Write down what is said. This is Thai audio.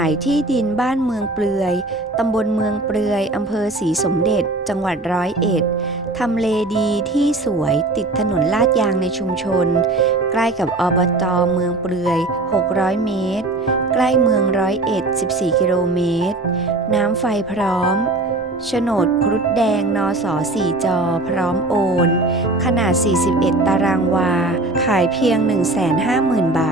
ายที่ดินบ้านเมืองเปลือย ตำบลเมืองเปลือยอำเภอศรีสมเด็จ จังหวัดร้อยเอ็ด ทำเลดีที่สวยติดถนนลาดยางในชุมชน ใกล้กับอบตเมืองเปลือย 600 เมตร ใกล้เมืองร้อยเอ็ด 14 กิโลเมตร น้ำไฟพร้อมโฉนดครุฑแดงนอสอ4จอ พร้อมโอน ขนาด 41 ตารางวา ขายเพียง 150,000 บาท